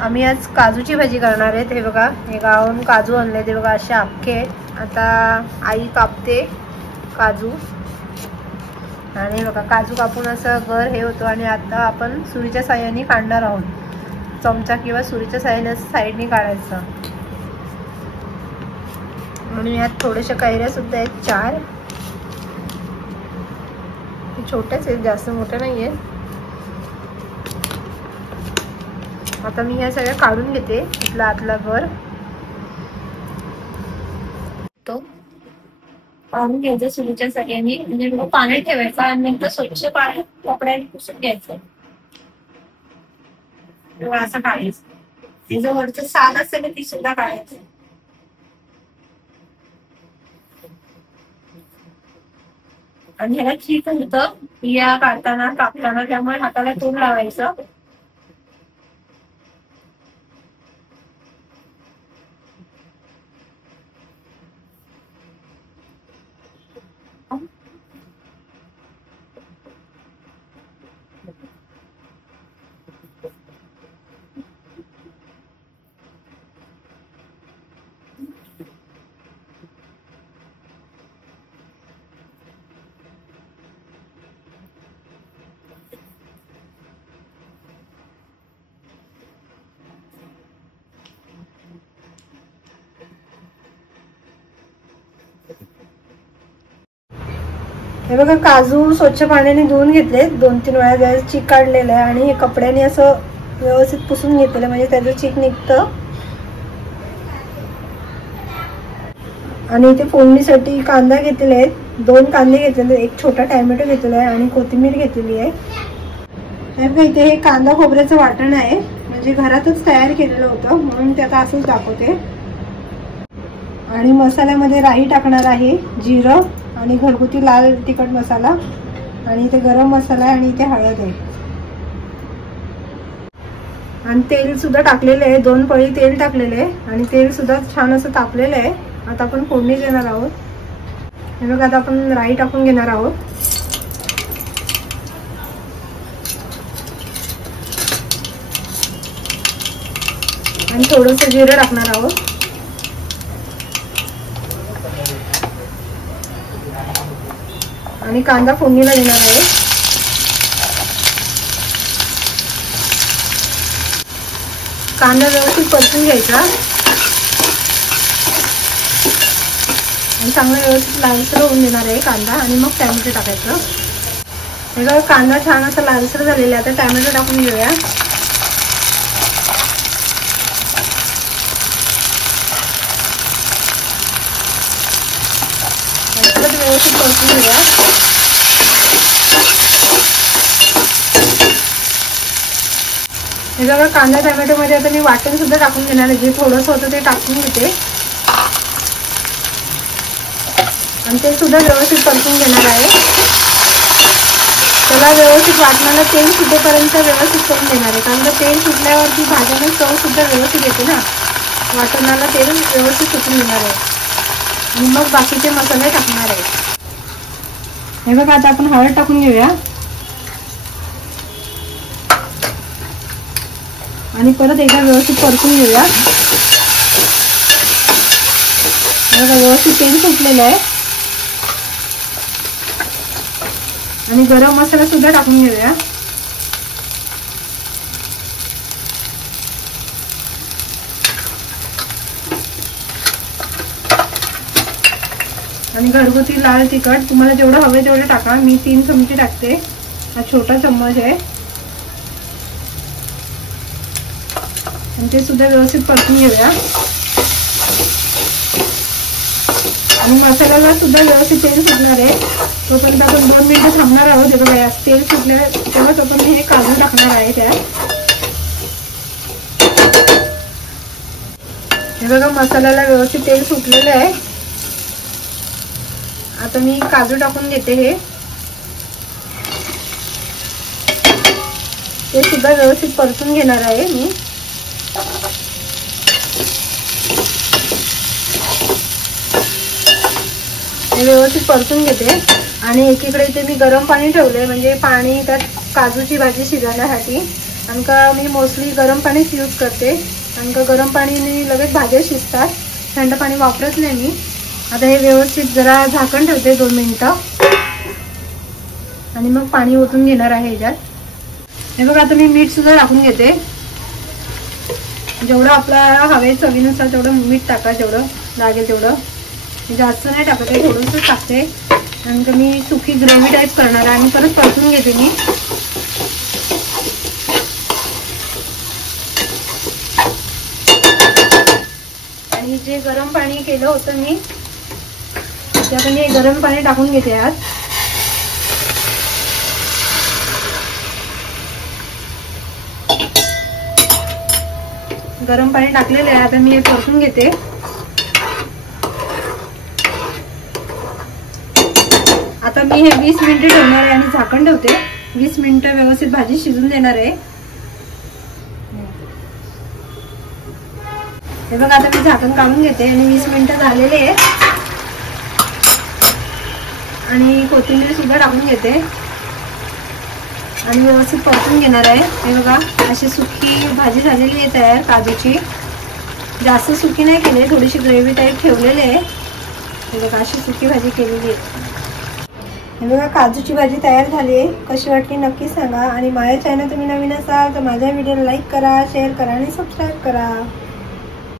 आम्ही आज काजूची भाजी करणार आहे। हे बघा, हे गावून काजू आणले ते बघा, असे अख्खे। आता आई कापते काजू आणि बघा काजू कापून असं घर हे होतं आणि आता आपण सुरीच्या साह्याने काढणार आहोत। चमचा किंवा सुरीच्या साह्याने साईडने काढायचं। आणि यात थोड्याशा कैऱ्या सुद्धा आहेत, 4 छोट्याच आहेत, जास्त मोठ्या नाही आहेत। आता मी ह्या सगळ्या काढून घेते इथला आतला गर। तो काढून घ्यायचा सुरीच्या साह्याने, म्हणजे पाणी ठेवायचं आणि नंतर स्वच्छ पाणी कपड्याने पुसून घ्यायचं। असं काढायचं, तिचं वरचं साल असेल ती सुद्धा काढायचं। आणि ह्याला चीक होतं या काढताना कापताना, त्यामुळे हाताला तूप लावायचं। हे बघा, काजू स्वच्छ पाण्याने धुवून घेतले, 2-3 वेळा त्याचं चीक काढलेलं आहे आणि हे कपड्याने असं व्यवस्थित पुसून घेतलेलं, म्हणजे त्याचं चीक निघतं। आणि इथे फोडणीसाठी कांदा घेतलेले आहेत, 2 कांदे घेतलेले, 1 छोटा टोमॅटो घेतलेला आहे आणि कोथिंबीर घेतलेली आहे। हे बघा, इथे हे कांदा खोबऱ्याचं वाटण आहे, म्हणजे घरातच तयार केलेलं होतं म्हणून ते आता असंच दाखवते। आणि मसाल्यामध्ये राई टाकणार आहे, जिरं आणि घरगुती लाल तिखट मसाला, आणि इथे गरम मसाला आहे आणि इथे हळद आहे। आणि तेल सुद्धा टाकलेलं आहे, 2 पळी तेल टाकलेले आहे आणि तेल सुद्धा छान असं तापलेलं आहे। आता आपण फोडणी देणार आहोत। हे बघा, आता आपण राई टाकून घेणार आहोत आणि थोडंसं जिरं टाकणार आहोत। आणि कांदा फोडणीला देणार आहे। कांदा व्यवस्थित परतून घ्यायचा आणि चांगला व्यवस्थित लालसर होऊन देणार आहे कांदा, आणि मग टोमॅटो टाकायचं। हे बघा, कांदा छान असा लालसर झालेला आहे, आता टोमॅटो टाकून घेऊया। व्यवस्थित परतून घेऊया। हे बघा, कांदा टोमॅटो मध्ये आता मी वाटण सुद्धा टाकून घेणार आहे, जे थोडंसं होतं ते टाकून घेते आणि ते सुद्धा व्यवस्थित परतून घेणार आहे। त्याला व्यवस्थित वाटणाला तेल सुटेपर्यंत व्यवस्थित करून घेणार आहे, कारण तेल सुटल्यावरती भाज्यांना चव सुद्धा व्यवस्थित येते ना। वाटणाला तेल व्यवस्थित सुटून घेणार आहे आणि मग बाकीचे मसाले टाकणार आहे। हे बघा, आता आपण हळद टाकून घेऊया आणि परत एकदा व्यवस्थित परतून घेऊया। हे बघा, व्यवस्थित तेल सुटलेलं आहे आणि गरम मसाला सुद्धा टाकून घेऊया। आणि घरगुती लाल तिखट तुम्हाला जेवढं हवे तेवढे टाका, मी 3 चमचे टाकते, हा छोटा चम्मच आहे। आणि ते सुद्धा व्यवस्थित परतून घेऊया आणि मसाल्याला सुद्धा व्यवस्थित तेल सुटणार आहे, तोपर्यंत आपण 2 मिनिटं थांबणार आहोत। हे बघा, तेल सुटल्या तेव्हाच आपण हे काजू टाकणार आहे त्यात। हे बघा, मसाल्याला व्यवस्थित तेल सुटलेलं आहे, आता मी काजू टाकून घेते। ते सुद्धा व्यवस्थित परतून घेणार आहे मी। हे व्यवस्थित परतून घेते आणि एकीकडे इथे मी गरम पाणी ठेवले, म्हणजे पाणी त्यात काजूची भाजी शिजवण्यासाठी, कारण का मी मोस्टली गरम पाणीच यूज करते, कारण का गरम पाणीने लगेच भाज्या शिजतात, थंड पाणी वापरत नाही मी. आता हे व्यवस्थित जरा झाकण ठेवते 2 मिनिटं आणि मग पाणी ओतून घेणार आहे ह्याच्यात. हे बघा आता मी मीठ सुद्धा टाकून घेते. जेवढं आपल्याला हवे चवीनुसार तेवढं मीठ टाका, जेवढं लागेल तेवढं. जास्त नाही टाकत आहे, थोडंसं टाकते, कारण का मी सुकी ग्रेव्ही टाईप करणार आहे. आणि परत परतून घेते मी. आणि जे गरम पाणी केलं होतं मी, त्यात मी गरम पाणी टाकून घेते यात. गरम पाणी टाकलेलं आहे, आता मी हे परतून घेते. आता मी हे 20 मिनिटं ठेवणार आहे आणि झाकण ठेवते. 20 मिनिटं व्यवस्थित भाजी शिजून देणार आहे. हे बघा आता मी झाकण काढून घेते आणि 20 मिनिटं झालेले आहे. आणि कोथिंबीर सुद्धा टाकून घेते आणि व्यवस्थित परतून घेणार आहे. हे बघा अशी सुकी भाजी झालेली आहे तयार काजूची. जास्त सुकी नाही केली, थोडीशी ग्रेव्ही टाईप ठेवलेली आहे. हे बघा अशी सुकी भाजी केलेली आहे. हे बघा काजूची भाजी तयार झाली आहे. कशी वाटली नक्की सांगा. आणि माझ्या चॅनल तुम्ही नवीन असाल तर माझ्या व्हिडिओला लाईक करा, शेअर करा आणि सबस्क्राईब करा.